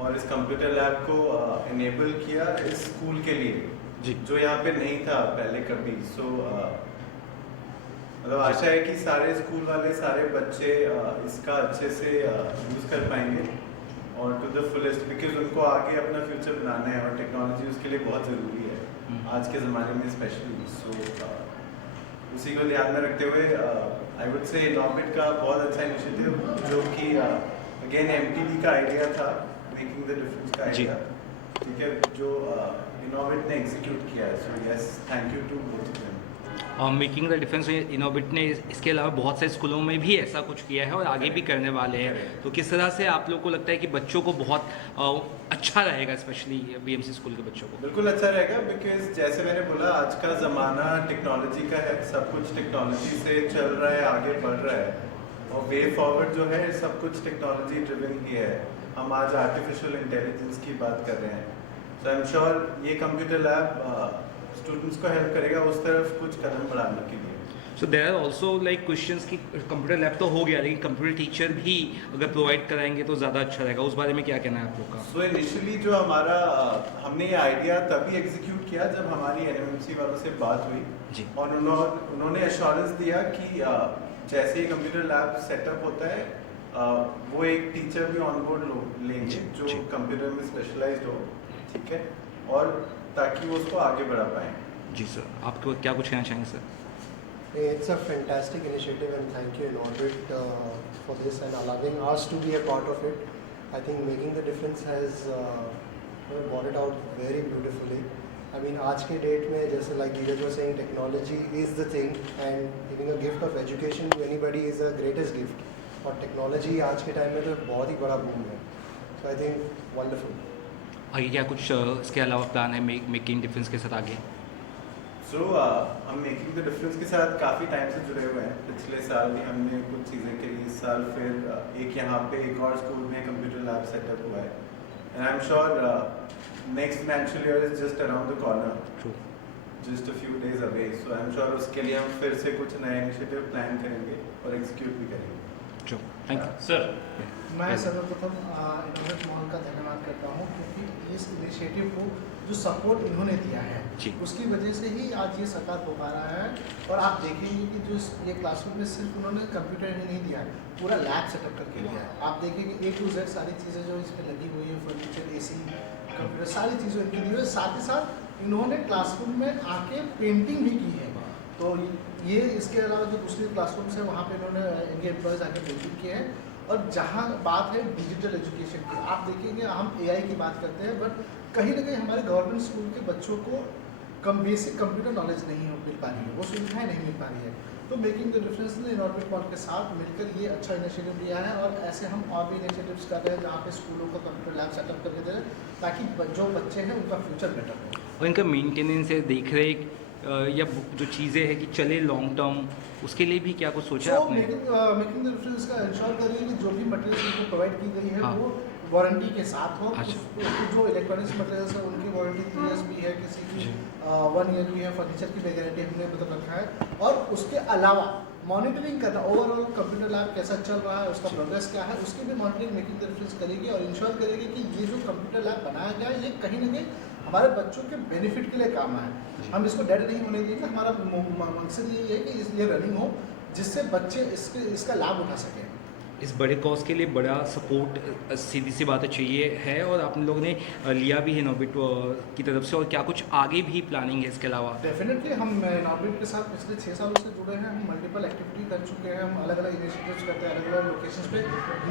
और इस computer lab को इनेबल किया इस स्कूल के लिए जी जो यहाँ पे नहीं था पहले कभी। सो मतलब आशा है कि सारे स्कूल वाले सारे बच्चे इसका अच्छे से यूज़ कर पाएंगे और टू द फुलेस्ट, बिकॉज उनको आगे अपना फ्यूचर बनाना है और टेक्नोलॉजी उसके लिए बहुत ज़रूरी है आज के ज़माने में स्पेशली। सो उसी को ध्यान में रखते हुए आई वुड से इनॉर्बिट का बहुत अच्छा इनिशिएटिव जो कि अगेन एमटीडी का आइडिया था, मेकिंग द डिफरेंस का जी। आइडिया, ठीक है, जो इनॉर्बिट ने एग्जीक्यूट किया है। So yes, thank you to both of them. Making the difference Inorbit ने इसके अलावा बहुत सारे स्कूलों में भी ऐसा कुछ किया है और आगे भी करने वाले हैं। तो किस तरह से आप लोग को लगता है कि बच्चों को बहुत अच्छा रहेगा, स्पेशली बीएमसी स्कूल के बच्चों को? बिल्कुल अच्छा रहेगा, बिकॉज जैसे मैंने बोला आज का ज़माना टेक्नोलॉजी का है, सब कुछ टेक्नोलॉजी से चल रहा है, आगे बढ़ रहा है और वे फॉरवर्ड जो है सब कुछ टेक्नोलॉजी ड्रिवन ही है। हम आज आर्टिफिशियल इंटेलिजेंस की बात कर रहे हैं। सो आई एम श्योर ये कंप्यूटर लैब स्टूडेंट्स को हेल्प करेगा उस तरफ कुछ कदम बढ़ाने के लिए। So there are also like questions कि कंप्यूटर लैब तो हो गया, लेकिन कंप्यूटर टीचर भी अगर प्रोवाइड कराएंगे तो ज़्यादा अच्छा रहेगा। उस बारे में क्या कहना है आप लोग का? सो इनिशियली जो हमारा हमने ये आइडिया तभी एग्जीक्यूट किया जब हमारी एनएमएमसी वालों से बात हुई जी और उन्होंने एश्योरेंस दिया कि जैसे ही कंप्यूटर लैब सेटअप होता है वो एक टीचर भी ऑन बोर्ड लेंगे जो जी। कंप्यूटर में स्पेशलाइज्ड हो, ठीक है, और ताकि वो उसको आगे बढ़ा पाएँ। जी सर, आपको क्या कुछ कहना चाहेंगे sir? It's a fantastic initiative and thank you Norbit for this and allowing us to be a part of it. I think making the difference has brought it out very beautifully. I mean आज के date में जैसे like Neeraj was saying technology is the thing and giving a gift of education to anybody is the greatest gift. और technology आज के time में तो बहुत ही बड़ा बूम है। So I think wonderful. आगे क्या कुछ इसके अलावा प्लान है मेकिंग डिफरेंस के साथ आगे? सो हम मेकिंग द डिफरेंस के साथ काफ़ी टाइम से जुड़े हुए हैं। पिछले साल भी हमने कुछ चीज़ें करी, इस साल फिर एक यहाँ पे एक और स्कूल में कंप्यूटर लैब सेटअप हुआ है and I am sure next financial year is just around the corner, true, just a few days away. So I am sure उसके लिए हम फिर से कुछ नए इनिशिएटिव प्लान करेंगे और एग्जीक्यूट भी करेंगे। True, thank you sir. मैं सर्वप्रथम इनोवेट मॉल का धन्यवाद करता हूँ क्योंकि इस इनिशिएटिव को जो सपोर्ट इन्होंने दिया है जी। उसकी वजह से ही आज ये साकार हो पा रहा है। और आप देखेंगे कि जो ये क्लासरूम में सिर्फ उन्होंने कंप्यूटर ही नहीं दिया है, पूरा लैब सेटअप करके दिया है। आप देखेंगे A to Z सारी चीज़ें जो इसमें लगी हुई है, फर्नीचर, AC, कंप्यूटर, सारी चीज़ें इनकी दी हुई है। साथ ही साथ इन्होंने क्लासरूम में आके पेंटिंग भी की है। तो ये इसके अलावा जो दूसरी क्लासरूम्स है वहाँ पे इन्होंने इनके एम्प्लॉयज़ आके पेंटिंग किए हैं। और जहाँ बात है डिजिटल एजुकेशन की, आप देखेंगे हम AI की बात करते हैं बट कहीं ना कहीं हमारे गवर्नमेंट स्कूल के बच्चों को बेसिक कंप्यूटर नॉलेज नहीं मिल पा रही है, वो सुविधाएं नहीं मिल पा रही है। तो मेकिंग द डिफरेंस ने इनॉर्बिट मॉल के साथ मिलकर ये अच्छा इनिशिएटिव लिया है और ऐसे हम और भी इनिशिएटिव्स कर रहे हैं जहाँ पे स्कूलों का कंप्यूटर लैब सेटअप करके दे रहे हैं ताकि जो बच्चे हैं उनका फ्यूचर बेटर हो। और इनका मेंटेनेंस है, देख रेख या जो चीज़ें हैं कि चले लॉन्ग टर्म, उसके लिए भी क्या कुछ सोचा है सो आपने? मेकिंग द डिफरेंस का इंश्योर करिए कि जो भी मटेरियल उनको प्रोवाइड की गई है हाँ। वो वारंटी के साथ हो। अच्छा। जो इलेक्ट्रॉनिक्स मटेरियल्स है उनकी वारंटी 3 years भी है, किसी की 1 year भी है। फर्नीचर की भी गारंटी हमने मतलब रखा है। और उसके अलावा मॉनिटरिंग करना, ओवरऑल कंप्यूटर लैब कैसा चल रहा है, उसका प्रोग्रेस क्या है, उसकी भी मॉनिटरिंग मेकिंग द डिफरेंस करेगी और इंश्योर करेगी कि ये जो कंप्यूटर लैब बनाया गया है ये कहीं ना कहीं हमारे बच्चों के बेनिफिट के लिए काम आए। हम इसको डेड नहीं होने देंगे। हमारा मकसद ये है कि ये रनिंग हो जिससे बच्चे इसका लाभ उठा सकें। इस बड़े कॉज के लिए बड़ा सपोर्ट सीधी सी बात चाहिए है और आप लोगों ने लिया भी है इनोवेट की तरफ से, और क्या कुछ आगे भी प्लानिंग है इसके अलावा? डेफिनेटली हम इनॉर्बिट के साथ पिछले 6 सालों से जुड़े हैं। हम मल्टीपल एक्टिविटी कर चुके हैं। हम अलग अलग इनिशिएटिव्स करते हैं, अलग अलग लोकेशंस पे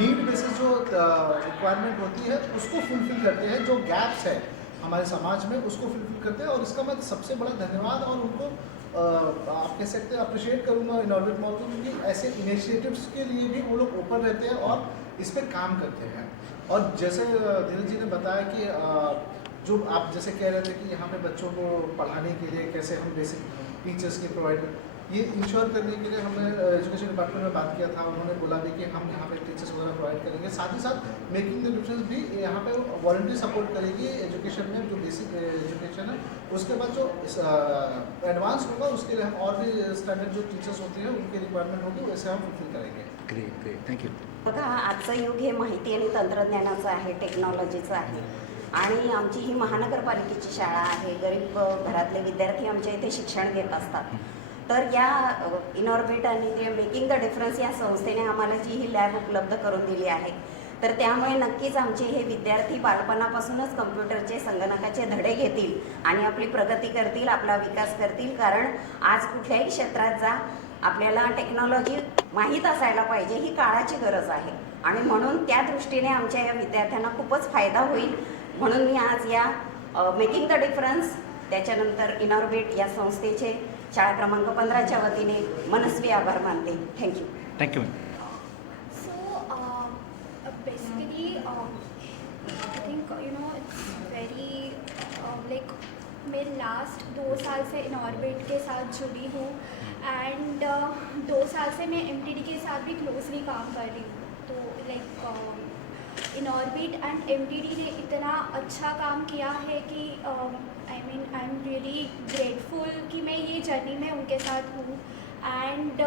नीड बेसिस जो रिक्वायरमेंट होती है उसको फुलफिल करते हैं। जो गैप्स है हमारे समाज में उसको फुलफिल करते हैं और इसका मैं सबसे बड़ा धन्यवाद और उनको आप कह सकते हैं अप्रिशिएट करूँगा इनॉर्बिट मॉल को, क्योंकि ऐसे इनिशिएटिव्स के लिए भी वो लोग ओपन रहते हैं और इस पर काम करते हैं। और जैसे धीरज जी ने बताया कि जो आप जैसे कह रहे थे कि यहाँ पे बच्चों को पढ़ाने के लिए कैसे हम बेसिक टीचर्स की प्रोवाइड, ये इंश्योर करने के लिए हमने एजुकेशन डिपार्टमेंट में बात किया था। उन्होंने बोला भी कि हम यहाँ पे टीचर्स वगैरह प्रोवाइड करेंगे। साथ ही साथ मेकिंग द डिफरेंस भी यहाँ पे वॉलंटरी सपोर्ट करेगी एजुकेशन में, जो बेसिक एजुकेशन है। उसके बाद जो एडवांस होगा उसके लिए हम और भी स्टैंडर्ड जो टीचर्स होते हैं उनकी रिक्वायरमेंट होगी वैसे हम फुलफिल करेंगे। Great great, thank you. बघा, आजचं युग हे माहिती आणि तंत्रज्ञानाचं आहे, टेक्नॉलॉजीचं आहे. आणि आमची ही महानगरपालिकेची शाळा आहे. गरीब घरातले विद्यार्थी आमच्या इथे शिक्षण घेत असतात. तर या इनॉर्बिट आणि ते मेकिंग द डिफरन्स या संस्थेने आम्हाला जी ही लॅब उपलब्ध करून दिली आहे, तर त्यामुळे नक्कीच आमचे हे विद्यार्थी बालपणापासूनच कम्प्युटरचे, संगणकाचे धडे घेतील आणि आपली प्रगती करतील, आपला विकास करतील. कारण आज कुठल्याही क्षेत्रात जा, आपल्याला टेक्नॉलॉजी माहीत असायला पाहिजे, ही काळाची गरज आहे. आणि म्हणून त्या दृष्टीने आमच्या या विद्यार्थ्यांना खूपच फायदा होईल. म्हणून मी आज या मेकिंग द डिफरन्स, त्याच्यानंतर इनॉर्बिट या संस्थेचे शाळा क्रमांक 15च्या वतीने मनस्वी आभार मानते. Thank you. Thank you. Basically, I think it's very like मैं लास्ट 2 साल से इनऑर्बिट के साथ जुड़ी हूँ एंड 2 साल से मैं एमटीडी के साथ भी क्लोजली काम कर रही हूँ. तो लाइक इनऑर्बिट एंड एमटीडी ने इतना अच्छा काम किया है कि आई एम रियली ग्रेटफुल कि मैं ये जर्नी में उनके साथ हूँ. एंड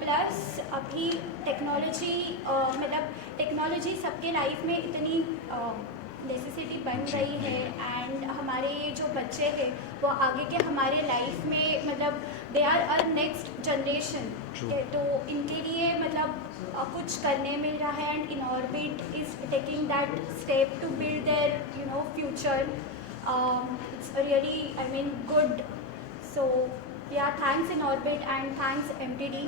प्लस अभी टेक्नोलॉजी मतलब टेक्नोलॉजी सबके लाइफ में इतनी नेसेसिटी बन रही है. एंड हमारे जो बच्चे हैं वो आगे के हमारे लाइफ में मतलब they are a next generation. तो इनके लिए मतलब कुछ करने मिल रहा है. And Inorbit is taking that step to build their future. It's really I mean good. So yeah, thanks Inorbit and thanks MTD.